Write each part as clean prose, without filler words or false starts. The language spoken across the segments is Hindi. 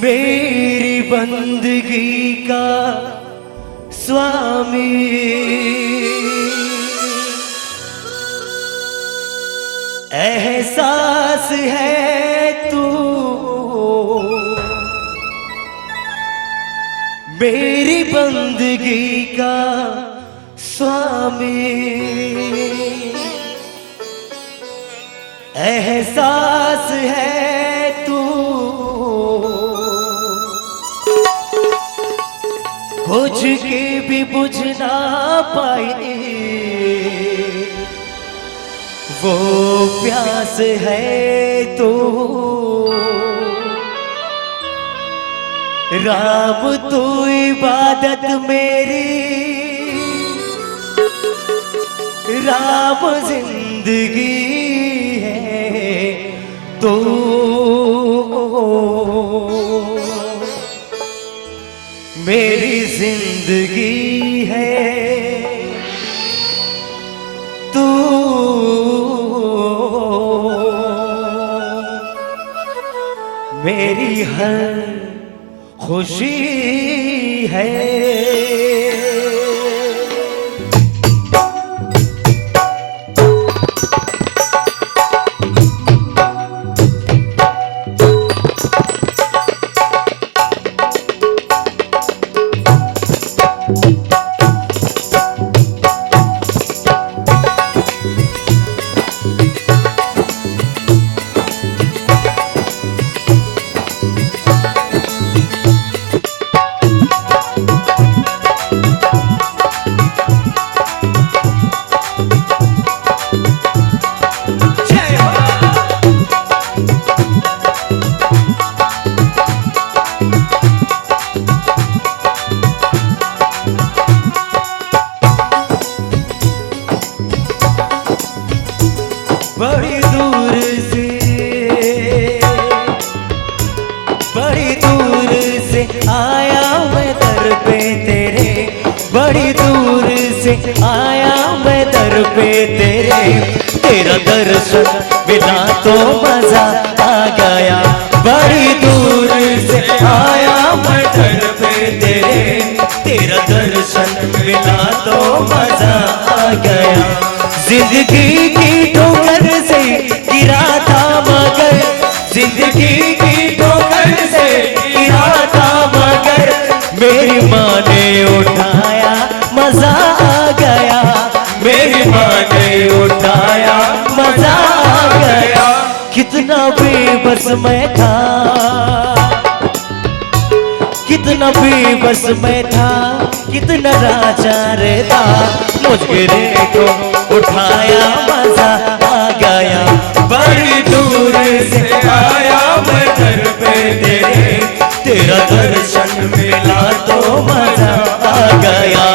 मेरी बंदगी का स्वामी एहसास है तू, मेरी बंदगी का स्वामी एहसास है तू, बुझ के भी बुझ ना पाई वो प्यास है तो, राम तू इबादत मेरी, राम जिंदगी है तो, मेरी जिंदगी है तू, मेरी हर खुशी है। बड़ी दूर से आया मैं दर पे तेरे, बड़ी दूर से आया मैं दर पे तेरे, तेरा दर्शन मिला तो मजा आ गया, बड़ी दूर से आया मैं दर पे तेरे, तेरा दर्शन मिला तो मजा आ गया, जिंदगी की ठोकर से गिरा था मगर, जिंदगी की ठोकर से गिरा था मगर, मेरी माँ ने उठाया मजा आ गया, मेरी माँ ने उठाया मजा आ गया, कितना बेबस मैं था, कितना बेबस मैं था, कितना लाचार था, मुझे को उठाया मजा आ गया, बड़ी दूर से आया मैं दर पे तेरे, तेरा दर्शन मिला तो मजा आ गया।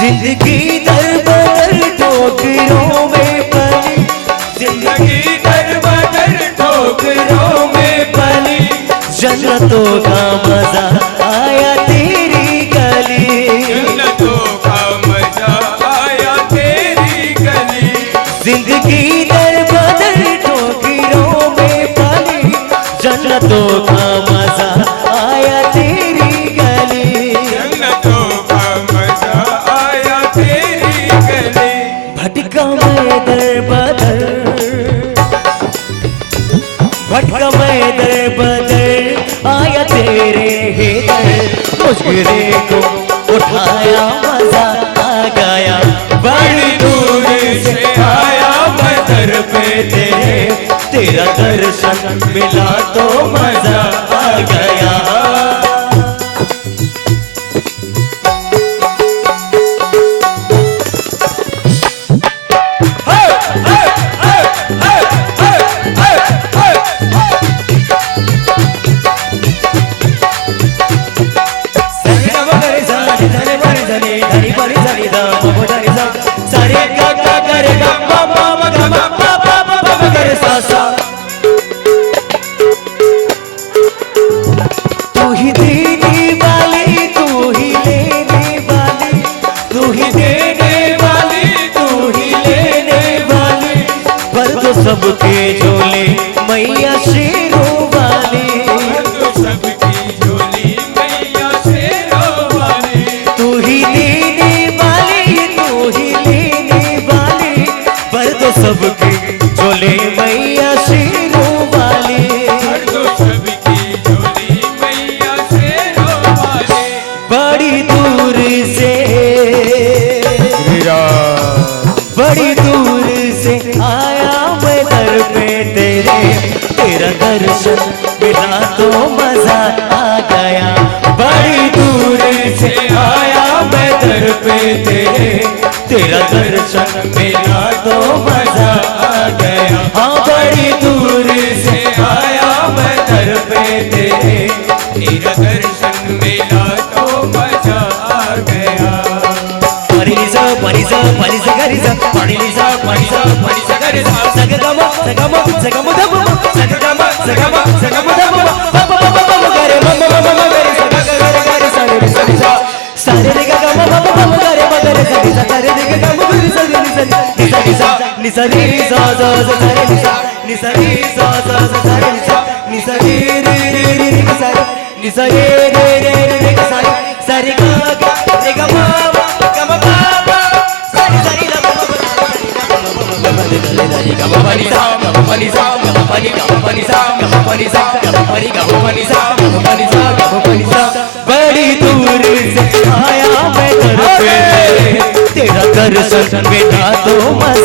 जिंदगी दर बदर ठोकरों में पली, जिंदगी दर बदर ठोकरों में पली, जन्नतों का मजा आया तेरी गली, जन्नतों का दर्शन मिला तो मजा आ गया। सबके झोले मैया शेरों वाली, सबकी झोली मैया शेरों वाली, तू ही देने वाली तू ही लेने वाली, पर तो सबके झोले मैया शेरों वाली, पर तो सबकी झोली मैया शेरों वाली। बड़ी दूर से बड़ी दूर से आया मैं दर पे तेरे, तेरा दर्शन मिला तो मजा आ गया। बड़ी दूर से आया मैं दर पे तेरे, तेरा दर्शन मिला तो मजा आ गया। हाँ बड़ी दूर से आया मैं दर पे तेरे, तेरा दर्शन मिला तो मजा आ गया। परिसा परिसा परिसा गरिसा परिसा परिसा परिसा गरिसा सगगम सगम सगम दम सगगम सगम सगम दम पप पप पप गरे मम मम मम गरे सगगरे गरे सारे सरिसा सारे रे गम पप पप गरे मगरे सरिसा सारे रे गम गुरि सरि निसा निसा रे सा सा सारे निसा निसा रे सा सा सारे निसा निसा रे रे रे रे रे सारे निसा रे रे रे रे रे सारे सारे गा रे गम बड़ी दूर से आया मैं दर पे, तेरा दर्शन मिला तो मजा